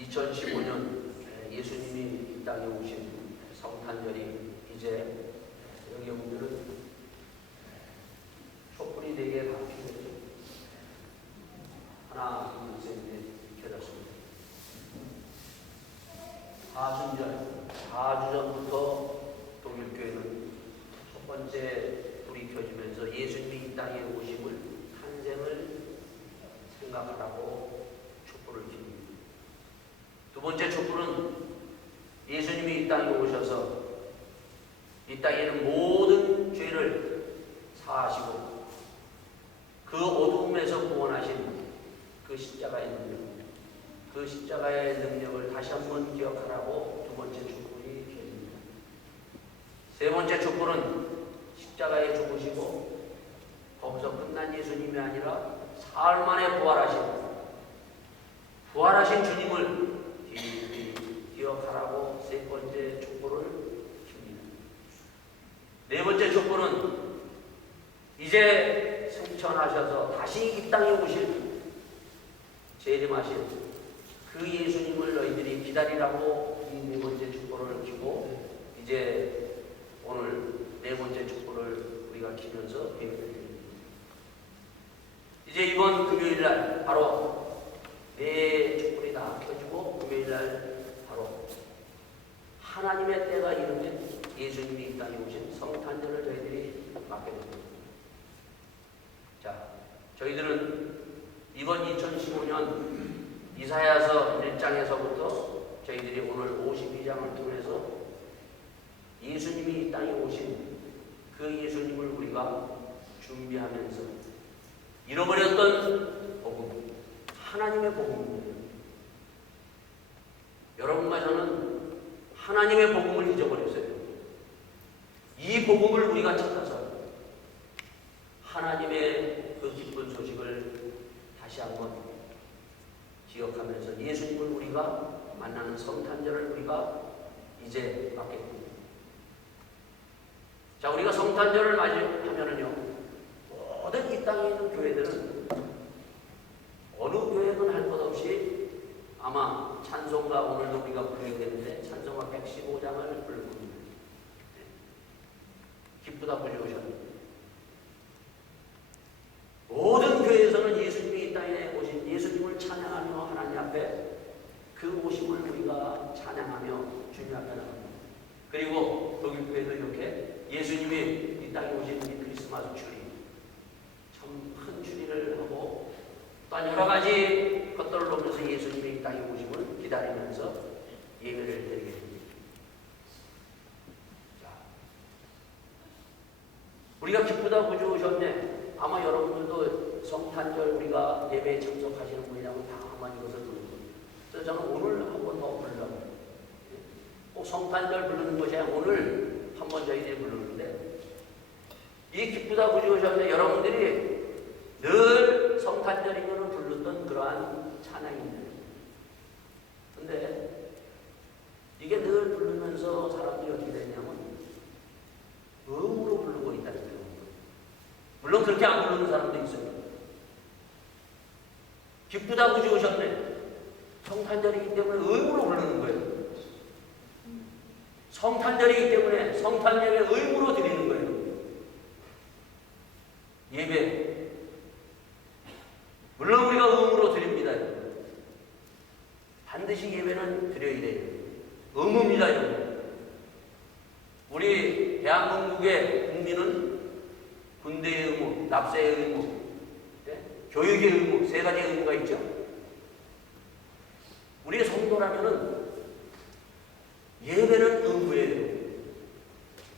2015년 예수님이 이 땅에 오신 성탄절이 이제 여기 분들은 촛불이 4개 바뀌었죠. 하나, 둘, 셋, 넷 켜졌습니다. 4주 전부터 독일교회는 첫 번째 불이 켜지면서 예수님이 이 땅에 오심을, 탄생을 생각하라고 촛불을 킵니다. 두 번째 촛불은 예수님이 이 땅에 오셔서 이 땅에는 모든 죄를 사하시고 그 어둠에서 구원하신 그 십자가의 능력, 그 십자가의 능력을 다시 한번 기억하라고 두 번째 촛불이 켜집니다. 세 번째 촛불은 십자가에 죽으시고 거기서 끝난 예수님이 아니라 사흘 만에 부활하신 주님을 기억하라고 세 번째 촛불을 킵니다. 네 번째 촛불은 이제 승천하셔서 다시 이 땅에 오실 재림하실 그 예수님을 너희들이 기다리라고 이 네 번째 촛불을 켜고 이제 오늘 네 번째 촛불을 우리가 켜면서 예배를 드립니다. 이제 이번 금요일날 바로 네 촛불이 다 켜지고 금요일날 바로 하나님의 때가 이르면 예수님이 이 땅에 오신 성탄절을 저희들이 맞게 됩니다. 자, 저희들은 이번 2015년 이사야서 1장에서부터 저희들이 오늘 52장을 통해서 예수님이 이 땅에 오신 그 예수님을 우리가 준비하면서 잃어버렸던 복음, 하나님의 복음입니다. 여러분과 저는 하나님의 복음을 잊어버렸어요. 이 복음을 우리가 찾아서 하나님의 그 기쁜 소식을 다시 한번 기억하면서 예수님을 우리가 만나는 성탄절을 우리가 이제 맞게 됩니다. 자, 우리가 성탄절을 맞이하면은요, 모든 이 땅에 있는 교회들은 어느 교회든 할 것 없이 아마 찬송가 오늘도 우리가 부르게 되는데 찬송가 115장을 부를 겁니다. 기쁘다 부르셨습니다. 모든 교회에서는 예수님이 이 땅에 오신 예수님을 찬양하며 하나님 앞에 그 오심을 우리가 찬양하며 주님 앞에 나갑니다. 그리고 독일교회도 이렇게 예수님이 이 땅에 오신 이 크리스마스 추리, 참 큰 추리를 하고 또 여러 가지 것들을 보면서 예수님이 이 땅에 오심을 기다리면서 예배를 드리게 됩니다. 자, 우리가 기쁘다 부주셨네. 아마 여러분들도 성탄절 우리가 예배에 참석하시는 분이라면 다 아마 이것을 부르는 거예요. 그래서 저는 오늘 한 번 더 부르려고. 꼭 성탄절 부르는 것이 아니라 오늘 한 번 저희들이 부르는데 이 기쁘다 부주셨네. 여러분들이 늘 성탄절이면 부르던 그러한 찬양입니다. 근데 이게 늘 부르면서 사람들이 어떻게 되냐면 음으로 부르고 있다는 거예요. 물론 그렇게 안 부르는 사람도 있어요. 기쁘다 부주셨네. 성탄절이기 때문에 의무로 부르는 거예요. 성탄절이기 때문에 성탄절에 의무로 드리는 거예요. 예배. 물론 우리가 의무로 드립니다. 반드시 예배는 드려야 돼요. 의무입니다. 여러분. 우리 대한민국의 국민은 군대의 의무, 납세의 의무, 교육의 의무, 세 가지 의무가 있죠. 우리의 성도라면은 예배는 의무예요.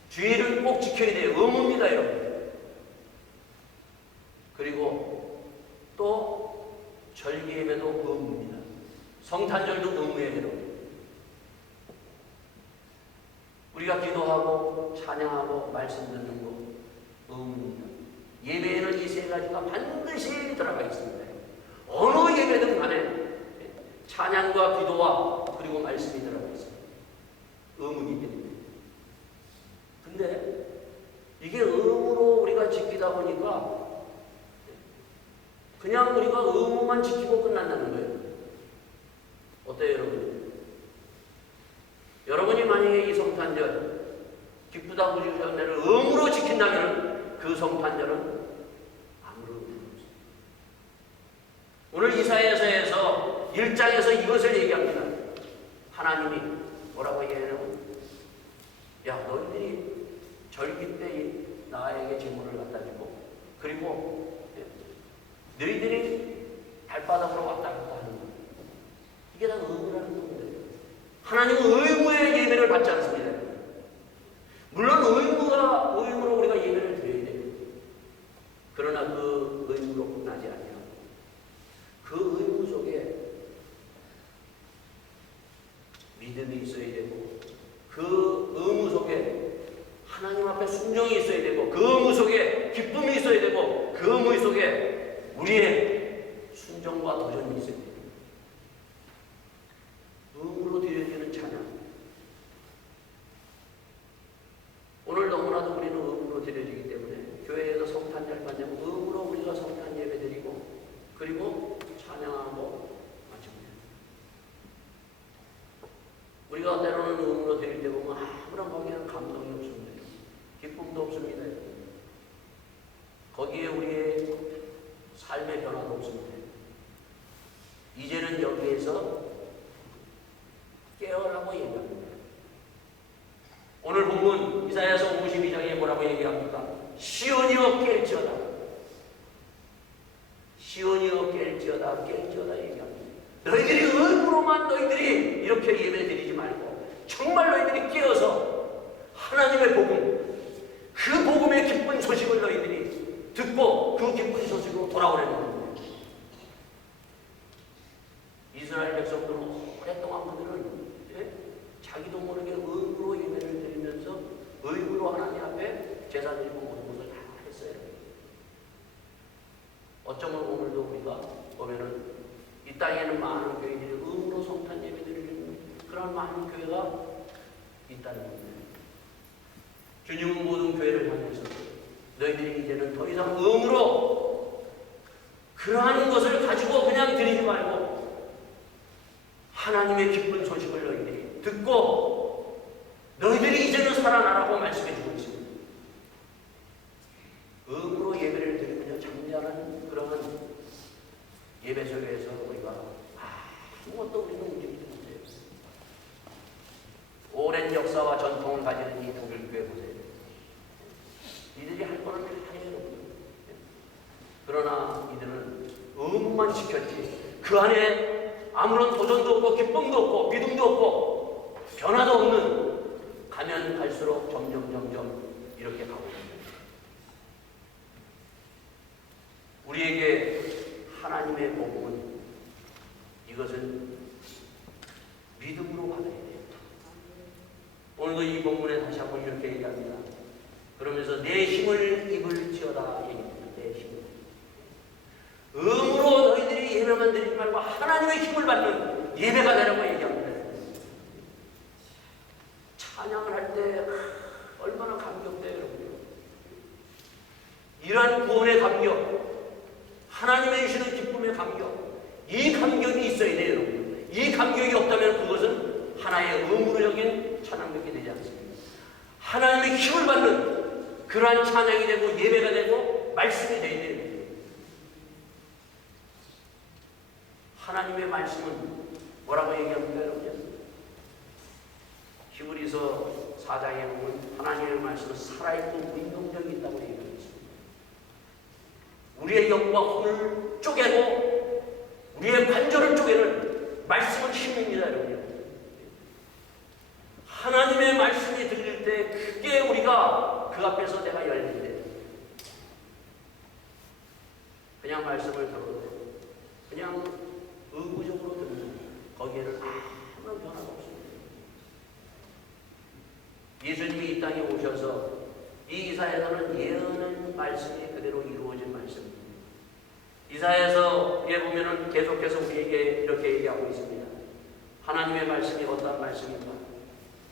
주의를 꼭 지켜야 돼요. 의무입니다, 여러분. 그리고 또 절기 예배도 의무입니다. 성탄절도 의무예요. 우리가 기도하고 찬양하고 말씀 듣는 거 의무입니다. 예배에는 이 세 가지가 반드시 들어가 있습니다. 어느 예배든 간에 찬양과 기도와 그리고 말씀이 들어가 있습니다. 의무이기 때문에. 근데 이게 의무로 우리가 지키다 보니까 그냥 우리가 의무만 지키고 끝난다는 거예요. 어때요, 여러분? 여러분이 만약에 이 성탄절 기쁘다 부주전례를 의무로 지킨다면 그 성탄절은 아무런 의미 없어요. 오늘 이사야서에서 1장에서 이것을 얘기합니다. 하나님이 뭐라고 얘기하냐면, 야, 너희들이 절기 때 나에게 제물을 갖다 주고, 그리고 너희들이 달바닥으로 왔다 갔다 하는 거예요. 이게 다 의무라는 겁니다. 하나님은 의무의 예배를 받지 않습니다. 물론 의무로 우리가 예배를 드려야 돼요. 그러나 그 의무로 끝나지 않아요. 그 의무 속에 믿음이 있어야 되고, 그 의무 속에 하나님 앞에 순종이 있어야 되고, 그 의무 속에 기쁨이 있어야 되고, 그 의무 속에 우리의 순종과 도전이 있어야 돼요. 의무로 드려지는 찬양. 오늘 너무나도 우리는 의무로 드려지기 때문에 교회에서 성탄절 받냐면 의무로 우리가 성탄 예배 드리고, 그리고 찬양하고 마칩니다. 우리가 때로는 의무로 드릴 때 보면 아무런 거기에는 감동이 없습니다. 기쁨도 없습니다. 거기에 우리의 삶의 변화도 없습니다. 이제는 여기에서 깨어라고 얘기합니다. 오늘 본문 이사야서 52장에 뭐라고 얘기합니까? 시온이여 깰지어다. 시온이여 깰지어다. 깰지어다 얘기합니다. 너희들이 의무로만 너희들이 이렇게 예배 드리지 말고 정말 너희들이 깨어서 하나님의 복음, 그 복음의 기쁜 소식을 너희들이 듣고 그 기쁜 소식으로 돌아오려는 겁니다. 이스라엘 백성들은 오랫동안 그들은 자기도 모르게 의무로 예배를 드리면서 의무로 하나님 앞에 제사 드리고 모든 것을 다 했어요. 어쩌면 오늘도 우리가 보면은 이 땅에는 많은 교회들이 의무로 성탄 예배 드리는 그런 많은 교회가 있다는 겁니다. 주님은 모든 교회를 향해서 너희들이 이제는 더 이상 의무로 그러한 것을 가지고 그냥 드리지 말고 하나님의 기쁜 소식을 너희들이 듣고 너희들이 이제는 살아나라고 말씀해 주고 있습니다. 의무로 예배를 드리면서 잠잠한 그러한 예배 속에서 우리가 아무것도 우리는 움직이지 못해요. 오랜 역사와 전통을 가지는 이 독일교회 보세요. 이들이 할 거는 다 해요. 그러나 이들은 의무만 지켰지 그 안에 아무런 도전도 없고 기쁨도 없고 믿음도 없고 변화도 없는, 가면 갈수록 점점 이렇게 가고 있습니다. 우리에게 하나님의 복음은 이것은 믿음으로 받아야 돼요. 오늘도 이 본문에 다시 한번 이렇게 얘기합니다. 그러면서 내 힘을 입을지어다 얘기합니다. 내 힘을. 의무로 너희들이 예배만 드리지 말고 하나님의 힘을 받는 예배가 되라고 얘기합니다. 찬양을 할 때 얼마나 감격돼요, 여러분. 이러한 구원의 감격, 하나님의 주시는 기쁨의 감격, 이 감격이 있어야 돼요, 여러분. 이 감격이 없다면 그것은 하나의 의무적인 찬양밖에 되지 않습니다. 하나님의 힘을 받는 그러한 찬양이 되고 예배가 되고 말씀이 되어야 돼요. 하나님의 말씀은 뭐라고 얘기합니까, 여러분? 히브리서 4장에 보면 하나님의 말씀은 살아있고 운동력이 있다고 얘기하고 있습니다. 우리의 영과 혼을 쪼개고 우리의 관절을 쪼개는 말씀은 힘입니다, 여러분. 하나님의 말씀이 들릴 때 그게 우리가 그 앞에서 내가 열린대. 그냥 말씀을 들어도 그냥 의무적으로 듣는 거기에는 아무런 변화가 없습니다. 예수님이 이 땅에 오셔서 이 이사야서는 예언의 말씀이 그대로 이루어진 말씀입니다. 이사야서에 보면은 계속해서 우리에게 이렇게 얘기하고 있습니다. 하나님의 말씀이 어떤 말씀인가?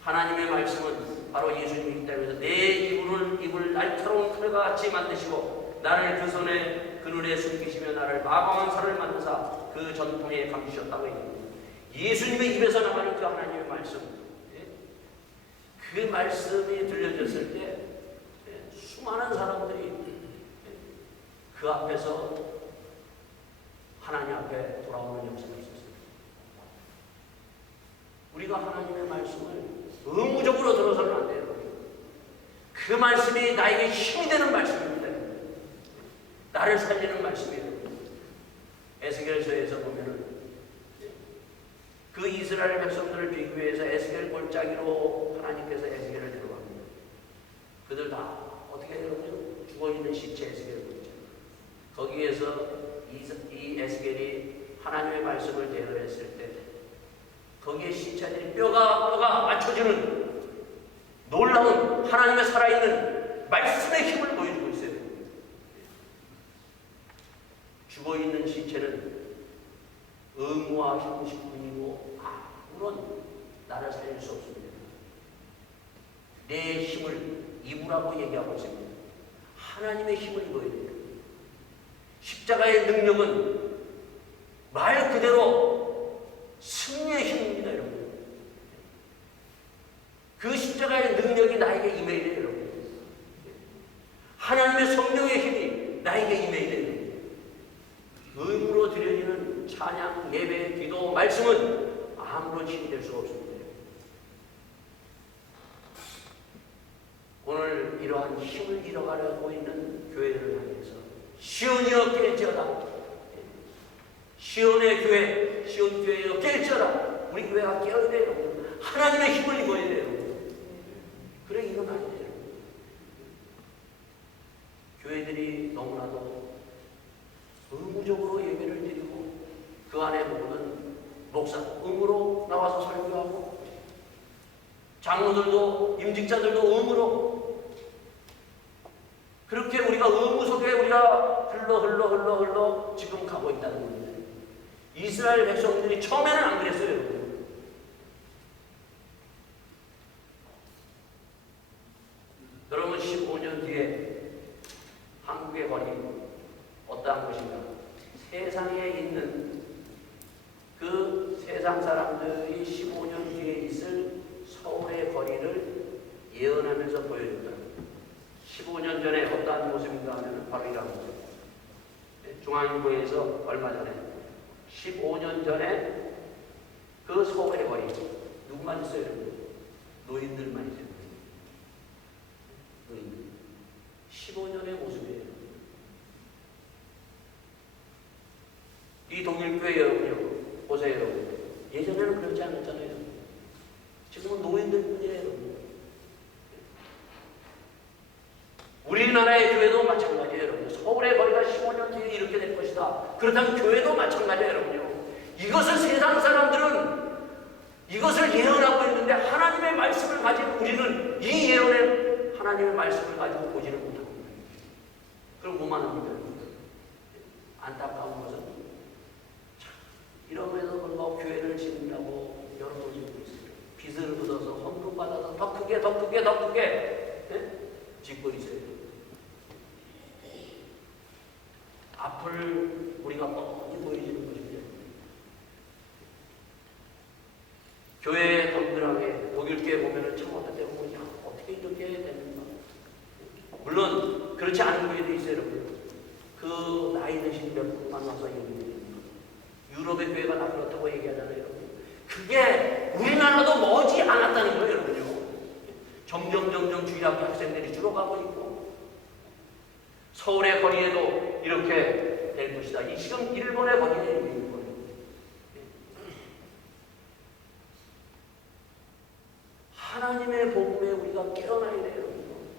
하나님의 말씀은 바로 예수님이기 때문에 내 입을 날카로운 칼과 같이 만드시고 나를 그 손에 그늘에 숨기시며 나를 마방한 살을 만드사 그 전통에 감추셨다고 얘기합니다. 예수님의 입에서 나가는 그 하나님의 말씀, 그 말씀이 들려졌을 때 수많은 사람들이 그 앞에서 하나님 앞에 돌아오는 역사가 있었습니다. 우리가 하나님의 말씀을 의무적으로 들어서는 안 돼요. 그 말씀이 나에게 힘이 되는 말씀입니다. 나를 살리는 말씀이에요. 에스겔서에서 보면은 그 이스라엘 백성들을 비교해서 에스겔 골짜기로 하나님께서 에스겔을 데려갑니다. 그들 다 어떻게 되거든요? 죽어있는 시체 에스겔 골짜기. 거기에서 이 에스겔이 하나님의 말씀을 대언했을 때 거기에 시체들이 뼈가 맞춰지는 놀라운 하나님의 살아있는 말씀의 힘을 보여주고 있어요. 죽어있는 시체는 의무와 형식뿐이고 아무런 나를 살릴 수 없습니다. 내 힘을 입으라고 얘기하고 있습니다. 하나님의 힘을 입어야 돼요. 십자가의 능력은 말 그대로 승리의 힘입니다, 여러분. 그 십자가의 능력이 나에게 임해야 돼요, 여러분. 하나님의 성령의 힘이 나에게 임해야 돼요. 의무로 드려지는 찬양, 예배, 기도, 말씀은 아무런 힘이 될 수가 없습니다. 오늘 이러한 힘을 잃어가려고 있는 교회들을 향해서 시온이여 깰지어다. 시온의 교회, 시온 교회여 깰지어다. 우리 교회가 깨어야 돼요. 하나님의 힘을 입어야 돼요. 그래 일어나야 돼요. 교회들이 너무나도 의무적으로 예배를 드리고 그 안에 모든 목사 의무로 나와서 설교하고 장로들도 임직자들도 의무로 그렇게 우리가 의무 속에 우리가 흘러 지금 가고 있다는 겁니다. 이스라엘 백성들이 처음에는 안 그랬어요. 여러분 15년 뒤에 한국의 거리 어떠한 것인가? 세상에 있는 그 세상 사람들이 15년 뒤에 있을 서울의 거리를 예언하면서 보여줬다. 15년 전에 어떠한 모습인가 하면 바로 이런 모습. 중앙일보에서 얼마 전에 15년 전에 그 서울의 거리 누구만 있어요? 노인들만 있어요. 노인들. 15년의 모습이에요. 이 독일교회 여러분요, 보세요 여러분. 예전에는 그렇지 않았잖아요. 지금은 노인들 뿐이에요 여러분. 우리나라의 교회도 마찬가지예요 여러분. 서울의 거리가 15년 뒤에 이렇게 될 것이다. 그렇다면 교회도 마찬가지예요 여러분요. 이것을 세상 사람들은 이것을 예언하고 있는데 하나님의 말씀을 가진 우리는 이 예언의 하나님의 말씀을 가지고 보지를 못합니다. 그럼 뭐만 합니까? 안타까운 것은 이러면서 그거 교회를 짓는다고 여러분이 짓고 있어요. 빚을 걷어서 헌금 받아서 더 크게 짓고 있어요. 앞을 우리가 뻔히 보여지는 것입니다. 교회에 덤들하게 독일교회 보면은 참 어떤 때 보면 어떻게 이렇게 됩니까? 물론 그렇지 않은 교회도 있어요, 여러분. 그 나이 드신 몇 분만 와서 얘기해요. 유럽의 교회가 다 그렇다고 얘기하잖아요, 여러분. 그게 우리나라도 머지 않았다는 거예요, 여러분요. 점점 주일학교 학생들이 줄어가고 있고 서울의 거리에도 이렇게 될 것이다. 이 지금 일본의 거리에 있는 거예요. 하나님의 복음에 우리가 깨어나야 돼요, 여러분.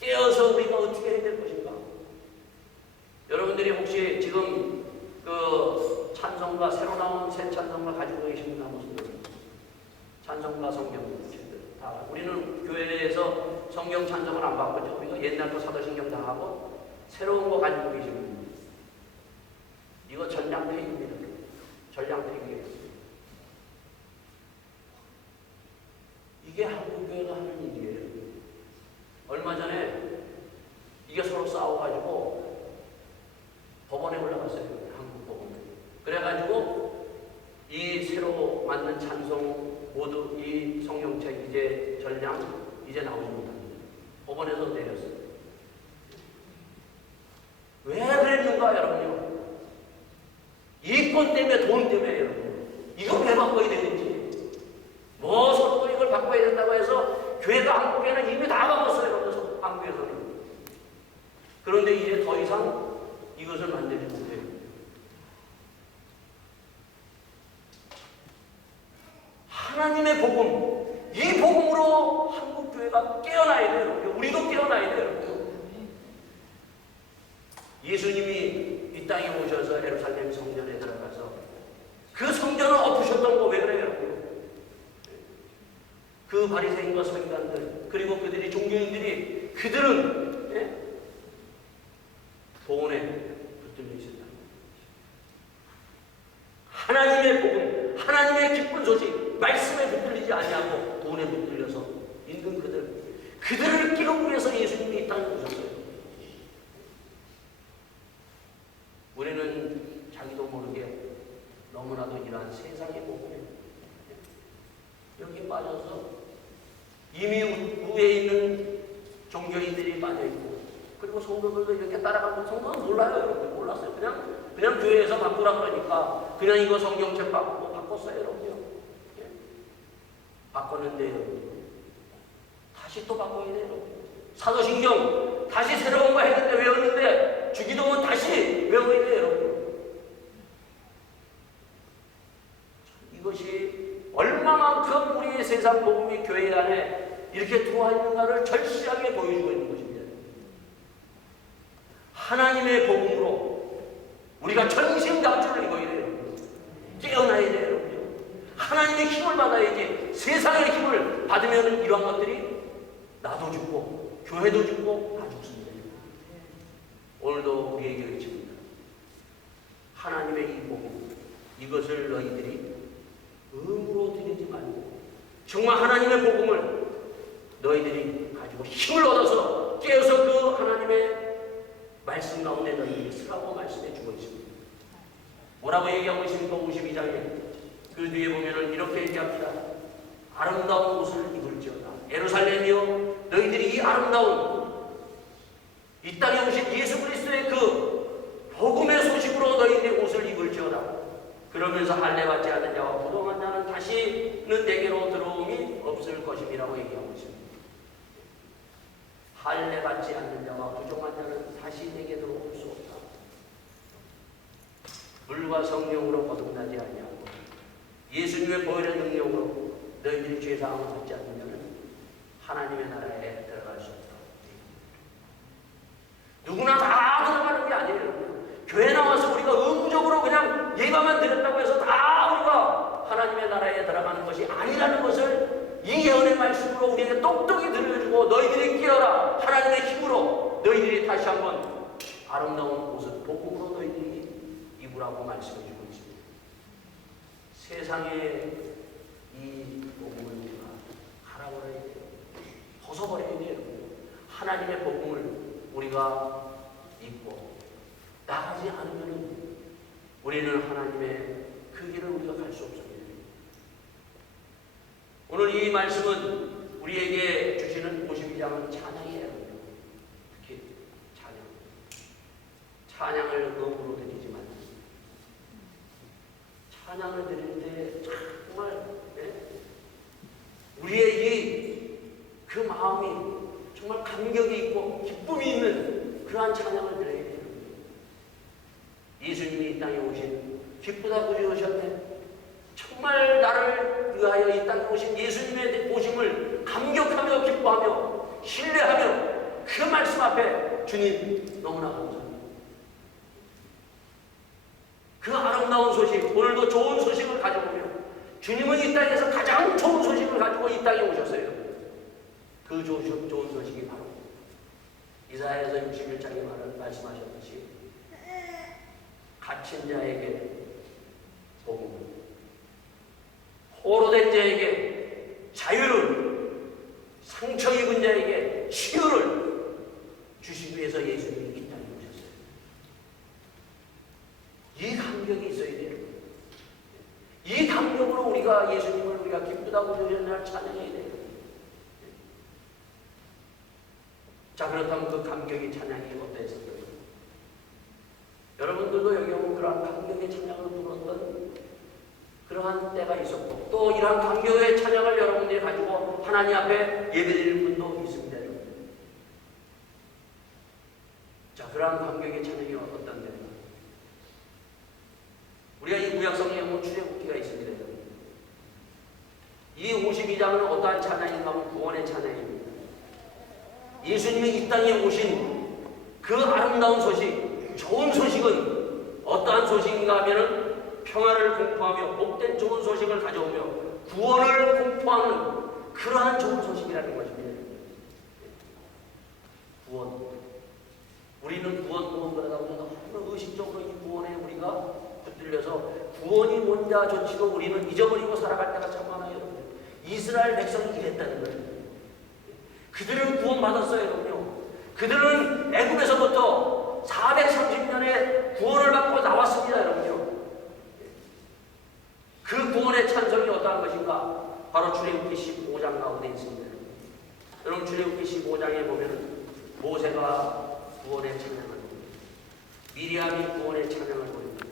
깨어서 우리가 어떻게 해야 될 것인가? 여러분들이 혹시 지금 그 찬송가 새로 나온 새 찬송가 가지고 계신 분 무슨 분이에요? 찬송가 성경 다 우리는 교회에서 성경 찬송을 안 바꾸죠. 우리가 옛날 거 사도신경 다 하고 새로운 거 가지고 계신 분. 이거 전량폐입니다. 전량폐기예요. 이게 한국 교회가 하는 일이에요. 얼마 전에 이게 서로 싸워가지고 법원에 올라갔어요. 한국 법원에. 그래가지고 그냥 이제 나오지 못합니다. 법원에서 내렸어요. 왜 그랬는가 여러분요? 이권 때문에, 돈 때문에 여러분. 이거 왜 바꿔야 되는지. 뭐 서로 이걸 바꿔야 된다고 해서 교회가 한국에는 이미 다 바꿨어요. 여러분, 한국에서는. 그런데 이제 더 이상 이것을 만들지 못해요. 하나님의 복음, 이 복음으로 한국 교회가 깨어나야 돼요. 우리도 깨어나야 돼요. 예수님이 이 땅에 오셔서 예루살렘 성전에 들어가서 그 성전을 엎으셨던 거 왜 그래요? 그 바리새인과 서기관들 그리고 그들이 종교인들이 그들은 돈에 붙들려 있었다. 하나님의 복음, 하나님의 기쁜 소식, 말씀에 붙들리지 아니하고 돈에 붙들려서 있는 그들을 깨우기 위해서 예수님이 이 땅에 오셨어요. 우리는 자기도 모르게 너무나도 이러한 세상의 복음에 여기 빠져서 이미 위에 있는 종교인들이 빠져있고 그리고 성도들도 이렇게 따라가고 성도는 몰라요. 여러분 몰랐어요. 그냥 교회에서 바꾸라 그러니까 그냥 이거 성경책 바꾸고 바꿨어요. 여러분요. 바꿨는데 다시 또 바꿔야 돼요. 사도신경 다시 새로운 거 했는데 외웠는데 주기도문 다시 외워야 돼요. 여러분. 이것이 얼마만큼 우리의 세상 복음이 교회 안에 이렇게 들어와 있는가를 절실하게 보여주고 있는 것입니다. 하나님의 복음으로 우리가 전신갑주를 입어야 돼요. 깨어나야 돼요. 하나님의 힘을 받아야지. 세상의 힘을 받으면 이러한 것들이 나도 죽고 교회도 죽고 다 죽습니다. 오늘도 우리에게 외칩니다. 하나님의 이 복음, 이것을 너희들이 의무로 드리지 말고 정말 하나님의 복음을 너희들이 가지고 힘을 얻어서 깨어서 그 하나님의 말씀 가운데 너희들이 쓰라고 말씀해 주고 있습니다. 뭐라고 얘기하고 있습니까? 52장에 그 뒤에 보면은 이렇게 얘기합니다. 아름다운 옷을 입을지어다. 예루살렘이여 너희들이 이 아름다운 이 땅에 오신 예수 그리스도의 그 복음의 소식으로 너희들이 옷을 입을지어다. 그러면서 할례받지 않는 자와 부동한 자는 다시는 내게로 들어옴이 없을 것임이라고 얘기하고 있습니다. 할례받지 않는 자와 부정한 자는 다시 내게 들어올 수 없다. 물과 성령으로 거듭나지 아니하고 예수님의 보혈의 능력으로 너희들이 죄사함을 받지 않는 자는 하나님의 나라에 들어갈 수 없다. 누구나 다 들어가는 게 아니에요. 교회 나와서 우리가 의무적으로 그냥 예배만 드렸다고 해서 다 우리가 하나님의 나라에 들어가는 것이 아니라는 것을 이 예언의 말씀으로 우리에게 똑똑히 들려주고 너희들이 깨어라. 하나님의 힘으로 너희들이 다시 한번 아름다운 옷을 복음으로 너희들이 입으라고 말씀해주고 있습니다. 세상에 이 복음을 우리가 갈아버려야 돼요. 벗어버려야 돼요. 하나님의 복음을 우리가 입고 나가지 않으면 우리는 하나님의 그 길을 우리가 갈 수 없습니다. 오늘 이 말씀은 우리에게 주시는 52장은 찬양이에요. 특히 찬양을 의무로 드리지만 찬양을 드릴 때 정말 우리의 그 마음이 정말 감격이 있고 기쁨이 있는 그러한 찬양을 드려야 돼요. 예수님이 이 땅에 오신 기쁘다고 오셨네. 정말 나를 위하여 이 땅에 오신 예수님의 오심을 감격하며 기뻐하며 신뢰하며 그 말씀 앞에 주님 너무나 감사합니다. 그 아름다운 소식, 오늘도 좋은 소식을 가져오며 주님은 이 땅에서 가장 좋은 소식을 가지고 이 땅에 오셨어요. 그 좋은 소식이 바로 이사야서 61장에 말씀하셨듯이 갇힌 자에게 복음을, 포로된 자에게 자유를, 상처 입은 자에게 치유를 주시기 위해서 예수님이 이 땅에 오셨어요. 이 감격이 있어야 돼요. 이 감격으로 우리가 예수님을 우리가 기쁘다고 부르는 날 찬양해야 돼요. 자, 그렇다면 그 감격의 찬양이 어땠을까요? 여러분들도 여기 오면 그러한 감격의 찬양을 부르던 그러한 때가 있었고, 또 이러한 감격의 찬양을 여러분들이 가지고 하나님 앞에 예배드리는 분도 있습니다. 자, 그러한 감격의 찬양이 어떤 때인가? 우리가 이 구약성경에 보면 출애굽기가 있습니다. 이 52장은 어떠한 찬양인가 하면 구원의 찬양입니다. 예수님이 이 땅에 오신 그 아름다운 소식, 좋은 소식은 어떠한 소식인가 하면 평화를 공포하며 복된 좋은 소식을 가져오며 구원을 공포하는 그러한 좋은 소식이라는 것입니다. 구원. 우리는 구원 그러다 보면 너무 의식적으로 이 구원에 우리가 붙들려서 구원이 뭔지 조치도 우리는 잊어버리고 살아갈 때가 참 많아요. 이스라엘 백성이 이랬다는 거예요. 그들은 구원받았어요. 여러분요. 그들은 애굽에서부터 430년에 구원을 받고 나왔습니다. 여러분요. 그 구원의 찬성이 어떠한 것인가? 바로 출애굽기 15장 가운데 있습니다. 여러분 출애굽기 15장에 보면 모세가 구원의 찬양을 부릅니다. 미리암이 구원의 찬양을 부릅니다.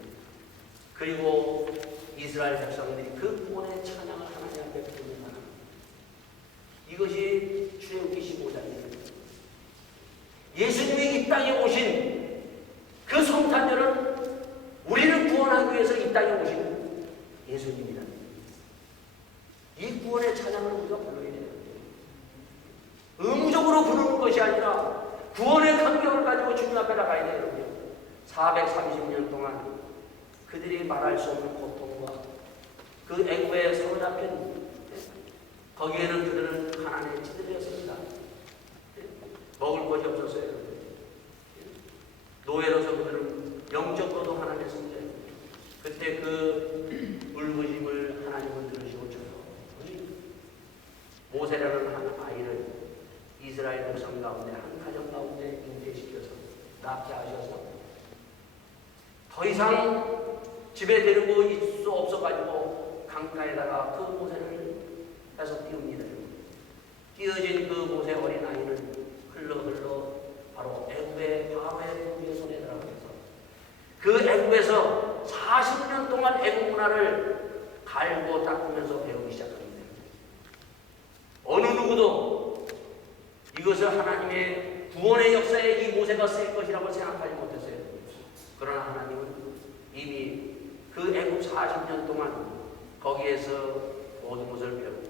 그리고 이스라엘 백성들이 그 구원의 찬양을 하나님 앞에 부릅니다. 이것이 출애굽기 15장입니다. 예수님이 이 땅에 오신 그 성탄절은 우리를 구원하기 위해서 이 땅에 오신 예수님이다. 이 구원의 찬양을 우리가 불러야 돼요. 의무적으로 부르는 것이 아니라 구원의 감격을 가지고 주님 앞에 나가야 돼요. 430년 동안 그들이 말할 수 없는 고통과 그 애굽에 사로잡힌 거기에는 그들은 가난에 찌들렸습니다. 먹을 것이 없었어요. 노예로서 그들은 영적으로도 가난했습니다. 그때 그 울부심을 하나님은 들으시고 조용히 모세라는 한 아이를 이스라엘 백성 가운데 한 가정 가운데 인재시켜서 낳게 하셔서 더 이상 집에 데리고 있을 수 없어가지고 강가에다가 그 모세를 해서 띄웁니다. 띄어진 그 모세 어린 아이를 흘러 바로 애굽의 바로의 부의 손에 들어가서 그 애굽에서 40년 동안 애굽 문화를 갈고 닦으면서 배우기 시작합니다. 어느 누구도 이것을 하나님의 구원의 역사에 이 모세가 쓰일 것이라고 생각하지 못했어요. 그러나 하나님은 이미 그 애굽 40년 동안 거기에서 모든 것을 배우고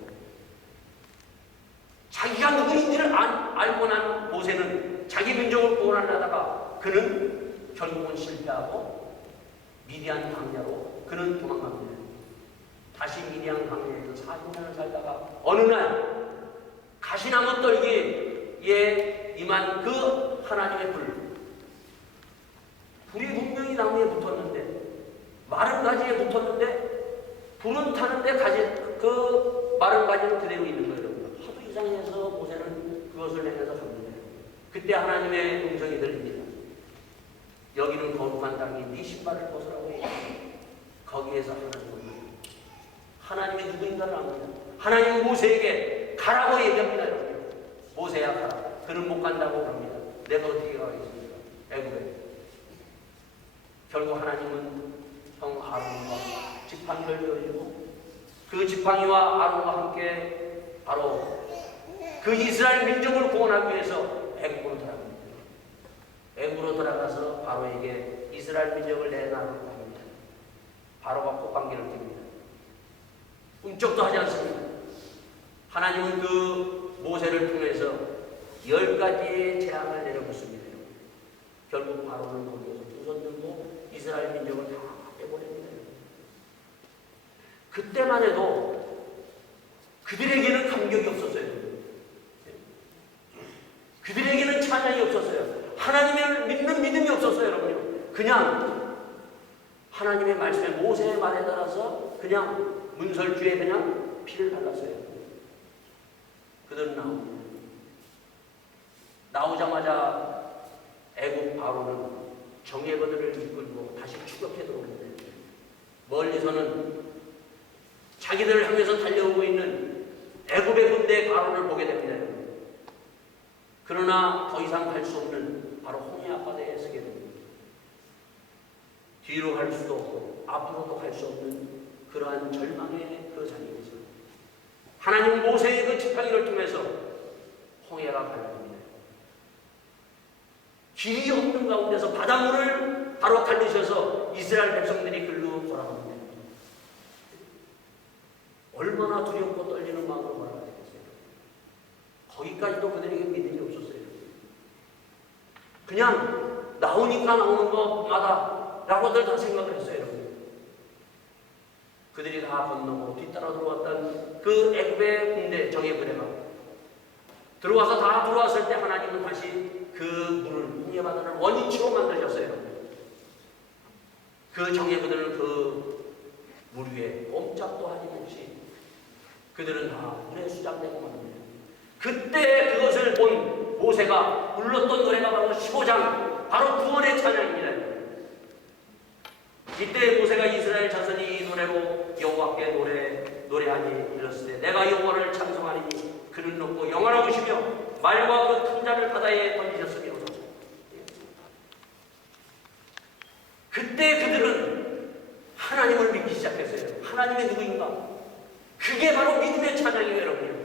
자기가 누구인지를 알고 난 모세는 자기 민족을 구원하려다가 그는 결국은 실패하고 미디안 광야로 그는 도망갑니다. 다시 미디안 광야에서 40년을 살다가 어느 날 가시나무 떨기에 임한 그 하나님의 불이 분명히 나무에 붙었는데 마른 가지에 붙었는데 불은 타는데 그 마른 가지는 그대로 있는 거예요. 하도 이상해서 모세는 그것을 내면서 갑니다. 그때 하나님의 음성이 들립니다. 여기는 거룩한 땅이 네 신발을 벗으라고 해요. 거기에서 하나님이 누구인가를 압니다. 하나님은 모세에게 가라고 얘기합니다. 모세야 가라. 그는 못 간다고 합니다. 내가 어떻게 가겠습니까? 애굽에. 결국 하나님은 형 아론과 지팡이를 보여주고 그 지팡이와 아론과 함께 바로 그 이스라엘 민족을 구원하기 위해서 애굽으로 들어갑니다. 애굽으로 들어가서 바로에게 이스라엘 민족을 내놔라고 합니다. 바로가 콧방귀를 낍니다. 꿈쩍도 하지 않습니다. 하나님은 그 모세를 통해서 10가지의 재앙을 내려붙습니다. 결국 바로는 거기에서 두 손 들고 이스라엘 민족을 다 빼버립니다. 그때만 해도 그들에게는 감격이 없었어요. 그들에게는 찬양이 없었어요. 하나님을 믿는 믿음이 없었어요. 여러분요. 그냥 하나님의 말씀에 모세의 말에 따라서 그냥 문설주에 그냥 피를 발랐어요. 그들은 나옵니다. 나오자마자 애굽 바로는 정예거들을 이끌고 다시 추격해 들어오는데 멀리서는 자기들을 향해서 달려오고 있는 애굽의 군대 바로를 보게 됩니다. 그러나 더 이상 갈 수 없는 바로 홍해 앞바다에 서게 됩니다. 뒤로 갈 수도 없고 앞으로도 갈 수 없는 그러한 절망의 그 자리에서 하나님 모세의 그 지팡이를 통해서 홍해가 갈라집니다. 길이 없는 가운데서 바닷물을 바로 달리셔서 이스라엘 백성들이 글로 돌아갑니다. 얼마나 두렵고 떨리는 마음으로 돌아가셨겠어요. 거기까지도 그들에게 믿음이 없었어요. 그냥 나오니까 나오는 것마다 라고들 다 생각을 했어요. 여러분. 그들이 다 건너고 뒤따라 들어왔던 그 애굽의 군대 정예부대가 들어와서 다 들어왔을 때 하나님은 다시 그 물을 홍해 바다를 원위치로 만들셨어요. 그 정예부대는 그 물 위에 꼼짝도 하지 못이 그들은 다 물에 수장되고 말합니다. 그때 그것을 본 모세가 불렀던 노래가 바로 15장 바로 구원의 찬양입니다. 이때 모세가 이스라엘 자손이 이 노래로 여호와께 노래하니 이르렀을 때 내가 여호와를 찬송하리니 그는 높고 영원하시며 말과 그 큰 자를 바다에 던지셨으며 그때 그들은 하나님을 믿기 시작했어요. 하나님의 누구인가? 그게 바로 믿음의 찬양이에요, 여러분.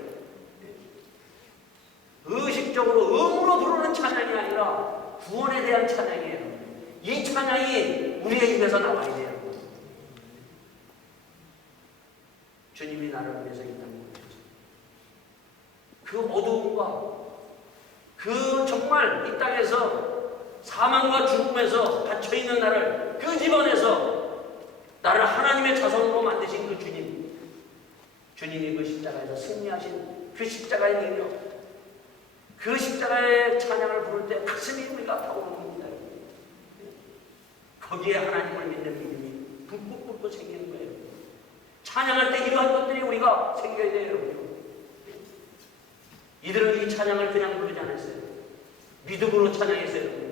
의식적으로 음으로 부르는 찬양이 아니라 구원에 대한 찬양이에요. 이 찬양이 우리의 입에서 나와야 돼요. 주님이 나를 위해서 이 땅에 오셨어요. 그 어두움과 그 정말 이 땅에서 사망과 죽음에서 갇혀있는 나를 끄집어내서 나를 하나님의 자손으로 만드신 그 주님이 그 십자가에서 승리하신 그 십자가의 능력, 그 십자가의 찬양을 부를 때 가슴이 우리가 타오르는 겁니다. 거기에 하나님을 믿는 믿음이 불긋불긋 생기는 거예요. 찬양할 때 이러한 것들이 우리가 생겨야 돼요. 이들은 이 찬양을 그냥 부르지 않았어요. 믿음으로 찬양했어요.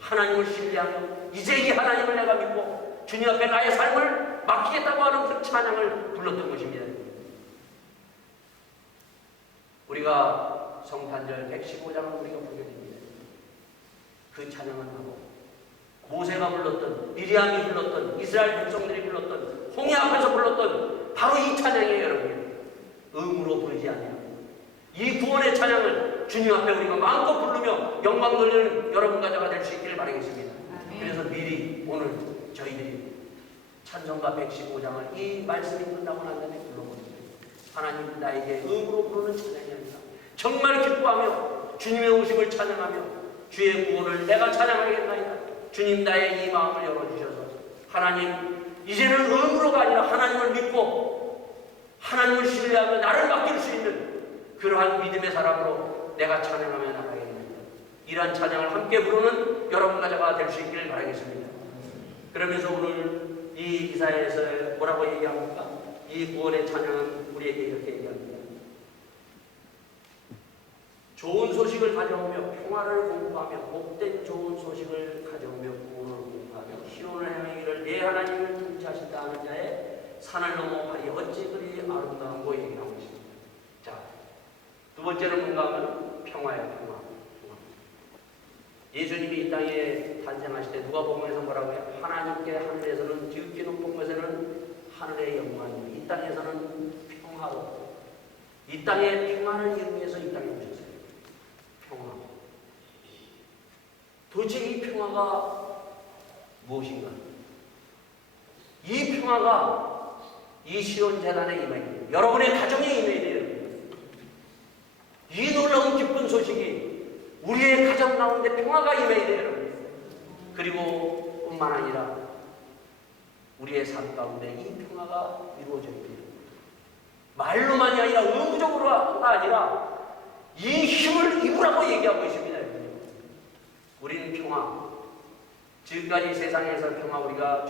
하나님을 신뢰하며 이제 이 하나님을 내가 믿고 주님 앞에 나의 삶을 맡기겠다고 하는 그 찬양을 불렀던 것입니다. 우리가 성탄절 115장을 우리가 보게 됩니다. 그 찬양은 바로 모세가 불렀던, 미리암이 불렀던, 이스라엘 백성들이 불렀던, 홍해 앞에서 불렀던 바로 이 찬양이에요, 여러분. 음으로 부르지 아니하고 이 구원의 찬양을 주님 앞에 우리가 마음껏 부르며 영광 돌리는 여러분과 저가 될 수 있기를 바라겠습니다. 그래서 미리 오늘 저희들이 찬송가 115장을 이 말씀이 끝나고 난 다음에 불러보니다. 하나님 나에게 음으로 부르는 찬양이 아니라 정말 기뻐하며 주님의 오심을 찬양하며 주의 구원을 내가 찬양하겠나이다. 주님 나의 이 마음을 열어주셔서 하나님 이제는 음으로가 아니라 하나님을 믿고 하나님을 신뢰하며 나를 맡길 수 있는 그러한 믿음의 사람으로 내가 찬양하며 나가겠습니다. 이러한 찬양을 함께 부르는 여러분과 제가 될 수 있기를 바라겠습니다. 그러면서 오늘 이 기사에서 뭐라고 얘기합니까? 이 구원의 찬양은 우리에게 이렇게 얘기합니다. 좋은 소식을 가져오며 평화를 공부하며 복된 좋은 소식을 가져오며 구원을 공부하며 시온을 행하기를 내 하나님을 통치하신다 하는 자의 산을 넘어 발이 어찌 그리 아름다운 거 얘기하고 있습니다. 자, 두 번째는 뭔가 하면 평화예요. 평화. 예수님이 이 땅에 탄생하실 때 누가복음에서 뭐라고 해요? 하나님께 하늘에서는 지극히 높은 곳에는 하늘의 영광이고 이 땅에서는 평화로 이 땅의 평화를 이루기 위해서 이 땅에 오셨어요. 평화. 도대체 이 평화가 무엇인가? 이 평화가 이 시온 재단에 임해야 돼요. 여러분의 가정에 임해야 돼요. 이 놀라운 기쁜 소식이 우리의 가정 가운데 평화가 임해야 돼요. 그리고 뿐만 아니라 우리의 삶 가운데 이 평화가 이루어져야 돼요. 말로만이 아니라 의무적으로가 아니라 이 힘을 입으라고 얘기하고 있습니다. 우리는 평화, 지금까지 세상에서 평화 우리가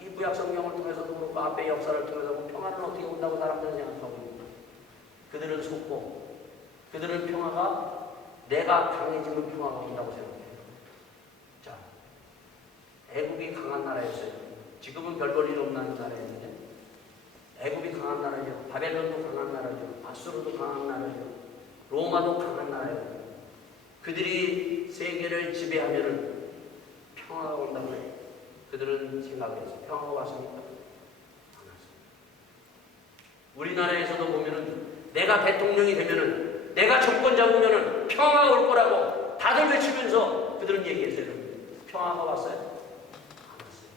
이 구약 성경을 통해서도 그렇고 앞의 역사를 통해서 평화는 어떻게 온다고 사람들은 생각하고 있습니다. 그들은 속고 그들은 평화가 내가 강해지면 평화가 온다고 생각해요. 자, 애굽이 강한 나라였어요. 지금은 별 볼 일 없는 나라였는데 애굽이 강한 나라죠. 바벨론도 강한 나라죠. 아수르도 강한 나라죠. 로마도 강한 나라예요. 그들이 세계를 지배하면은 평화가 온다고 해요. 그들은 생각했어요. 평화가 왔습니까? 안 왔습니다. 우리나라에서도 보면은 내가 대통령이 되면은, 내가 정권 잡으면은 평화가 올 거라고 다들 외치면서 그들은 얘기했어요. 평화가 왔어요? 안 왔어요.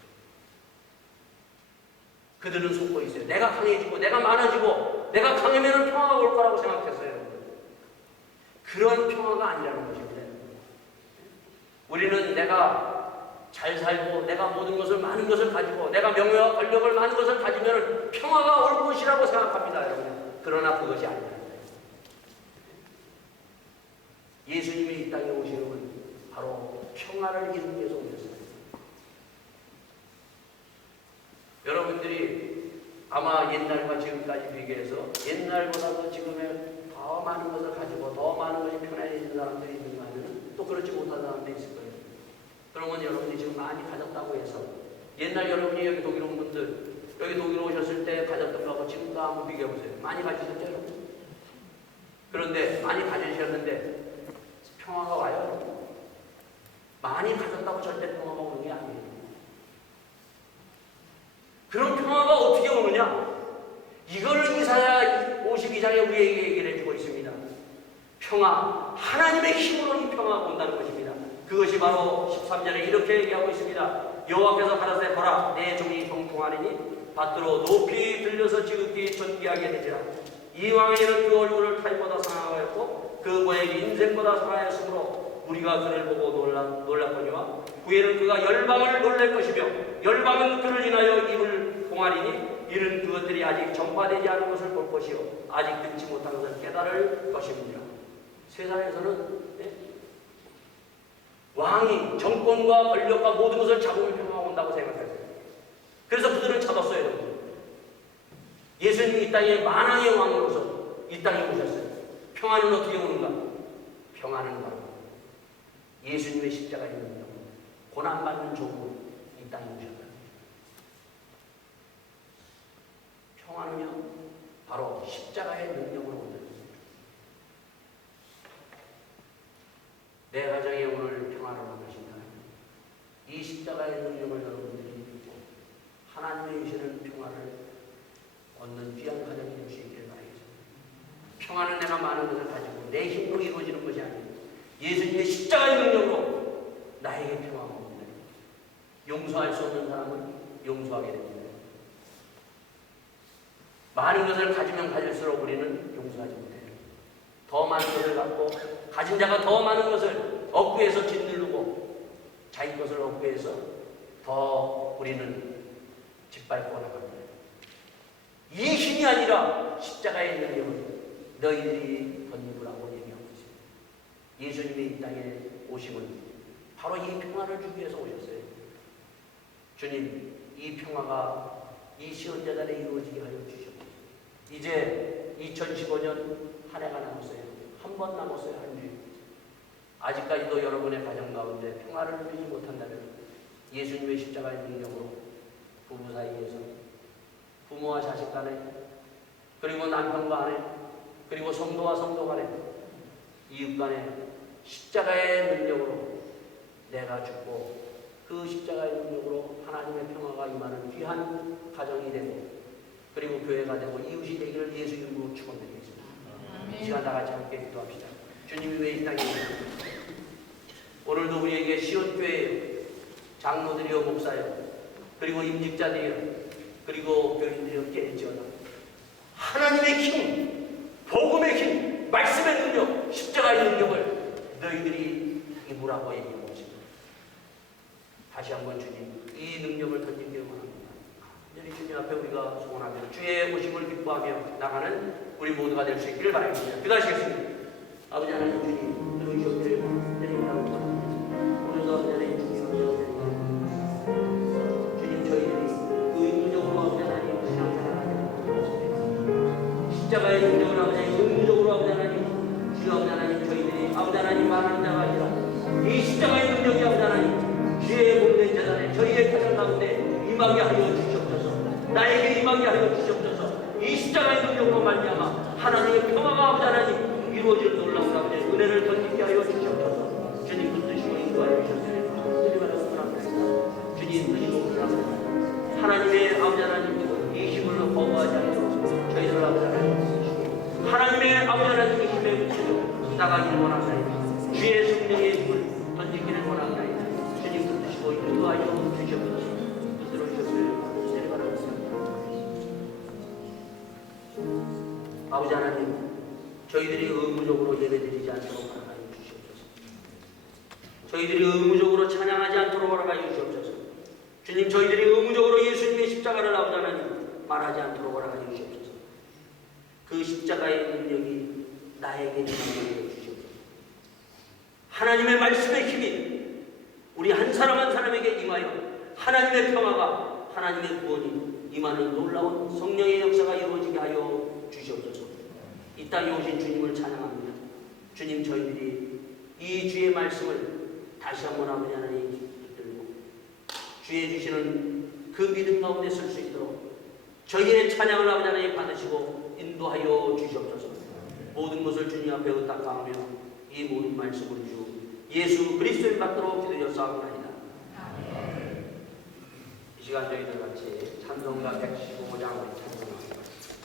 그들은 속고 있어요. 내가 강해지고, 내가 많아지고, 내가 강하면은 평화가 올 거라고 생각했어요. 그런 평화가 아니라는 것입니다. 우리는 내가 잘 살고, 내가 모든 것을, 많은 것을 가지고, 내가 명예와 권력을, 많은 것을 가지면 평화가 올 것이라고 생각합니다, 여러분. 그러나 그것이 아닙니다. 예수님이 이 땅에 오시는 건 바로 평화를 이루기 위해서 오셨어요. 여러분들이 아마 옛날과 지금까지 비교해서 옛날보다도 지금의 더 많은 것을 가지고 더 많은 것이 편해진 사람들이 있는가 하면 또 그렇지 못한 사람들이 있을 거예요. 그러면 여러분이 지금 많이 가졌다고 해서 옛날 여러분이 여기 독일 온 분들, 여기 독일 오셨을 때 가졌던 거하고 지금도 한번 비교해 보세요. 많이 가지셨죠, 여러분? 그런데 많이 가지셨는데 평화가 와요. 많이 가졌다고 절대 평화가 오는 게 아니에요. 그런 평화가 어떻게 오느냐? 이걸 이사야 52장에 우리에게 얘기를 해주고 있습니다. 평화, 하나님의 힘으로 이 평화가 온다는 것입니다. 그것이 바로 13절에 이렇게 얘기하고 있습니다. 여호와께서 가라사대 보라, 내 종이 형통하리니 밭으로 높이 들려서 지극히 존귀하게 되리라. 이 왕에는 그 얼굴을 타인보다 상하였고 그 모양이 인생보다 상하였으므로 우리가 그를 보고 놀랐거니와 후에는 그가 열방을 놀랄 것이며 열방은 그를 인하여 입을 봉하리니 이는 그것들이 아직 전파되지 않은 것을 볼 것이요 아직 듣지 못한 것을 깨달을 것입니다. 세상에서는 왕이 정권과 권력과 모든 것을 잡으면 평화가 온다고 생각했어요. 그래서 그들은 잡았어요. 여러분. 예수님이 이 땅에 만왕의 왕으로서 이 땅에 오셨어요. 평화는 어떻게 오는가? 평화는 바로 예수님의 십자가의 능력, 고난받는 종으로 이 땅에 오셨다. 평화는요, 바로 십자가의 능력으로 온다. 내 가정에 오늘 평화를 원하신다면 이 십자가의 능력을 여러분들이 믿고 하나님의 주시는 평화를 얻는 귀한 가정이 될 수 있기를 바라겠습니다. 평화는 내가 많은 것을 가지고 내 힘으로 이루어지는 것이 아니고 예수님의 십자가의 능력으로 나에게 평화가 옵니다. 용서할 수 없는 사람은 용서하게 됩니다. 많은 것을 가지면 가질수록 우리는 용서하지 못해요. 더 많은 것을 갖고 가진 자가 더 많은 것을 얻기 위해서 짓누르고 자기 것을 얻기 위해서 더 우리는 짓밟고 나갑니다. 이 힘이 아니라 십자가의 능력을 너희들이 덧입으라고 얘기하고 있습니다. 예수님이 이 땅에 오심은 바로 이 평화를 주기 위해서 오셨어요. 주님, 이 평화가 이 시온제단에 이루어지게 하여 주시옵소서. 이제 2015년 한 해가 남았어요. 한 번 남았어요. 한 주일. 아직까지도 여러분의 가정 가운데 평화를 누리지 못한다면 예수님의 십자가의 능력으로 부부 사이에서, 부모와 자식 간에, 그리고 남편과 아내, 그리고 성도와 성도 간에, 이웃 간에 십자가의 능력으로 내가 죽고 그 십자가의 능력으로 하나님의 평화가 임하는 귀한 가정이 되고, 그리고 교회가 되고 이웃이 되기를 예수 이름으로 축원드리겠습니다. 이 시간 다 같이 함께 기도합시다. 주님이 왜 이 땅에 오셨습니까? 오늘도 우리에게 시온교회 장로들이여 목사여, 그리고 임직자들이여, 그리고 교인들이여 깨지어다. 하나님의 힘, 복음의 힘, 말씀의 능력, 십자가의 능력을 너희들이 입으라고 얘기하고 있습니다. 다시 한번 주님, 이 능력을 던지기를 원합니다. 주님 앞에 우리가 소원하며 주의 오심을 기뻐하며 나가는 우리 모두가 될 수 있기를 바랍니다. 기도하시겠습니다. 아버지 하나님, 주님, 너희 교회를 내린다고 합니다. 오늘도 아버지 하나님 주님을 주님, 저희들이 의무적으로 아버지 하나님 신앙생활을 십자가의 능력을 아버지 의무적으로 아버지 하나님 주여 아버지 하나님 저희들이 아버지 하나님 말하는 자가 아니라 이 십자가의 능력이 아버지 하나님 주의 몸된 재단에 저희의 가정 가운데 임하게 하여 주시옵소서. 나에게 임하게 하여 주시옵소서. 이 십자가의 능력으로 말미암아 하나님의 평화가 아버지 하나님 이루어질 놀라운 아버지 은혜를 덧입게 하여 주시옵소서. 주님 붙드시고 인도하여 주시옵소서. 주님 붙드시고 하나님의 아버지 하나님 이 힘을 거부하지 않도록 저희들 아버지 하나님 하나님의 아버지 하나님 이 힘에 붙여 나가기를 원합니다. 주의 성령의 힘을 던지기를 원합니다. 주님 붙드시고 인도하여 주시옵소서. 붙들어 주셨어요. 내리 바랍니다. 아버지 하나님 저희들이 의무적으로 예배드리지 않도록 허락하여 주시옵소서. 저희들이 의무적으로 찬양하지 않도록 허락하여 주시옵소서. 주님 저희들이 의무적으로 예수님의 십자가를 아버지 하나님 말하지 않도록 허락하여 주시옵소서. 그 십자가의 능력이 나에게 임하여 주시옵소서. 하나님의 말씀의 힘이 우리 한 사람 한 사람에게 임하여 하나님의 평화가 하나님의 구원이 임하는 놀라운 성령의 역사가 이루어지게 하여 주시옵소서. 이 땅에 오신 주님을 찬양합니다. 주님 저희들이 이 주의 말씀을 다시 한번 아버지 하나님 붙들고 주의 주시는 그 믿음 가운데 설 수 있도록 저희의 찬양을 아버지 하나님 받으시고 인도하여 주시옵소서. 모든 것을 주님 앞에 의탁하며 이 모든 말씀을 주 예수 그리스도를 받도록 기도하옵나이다. 이 시간 저희들 같이 찬송가 115장 찬송합니다.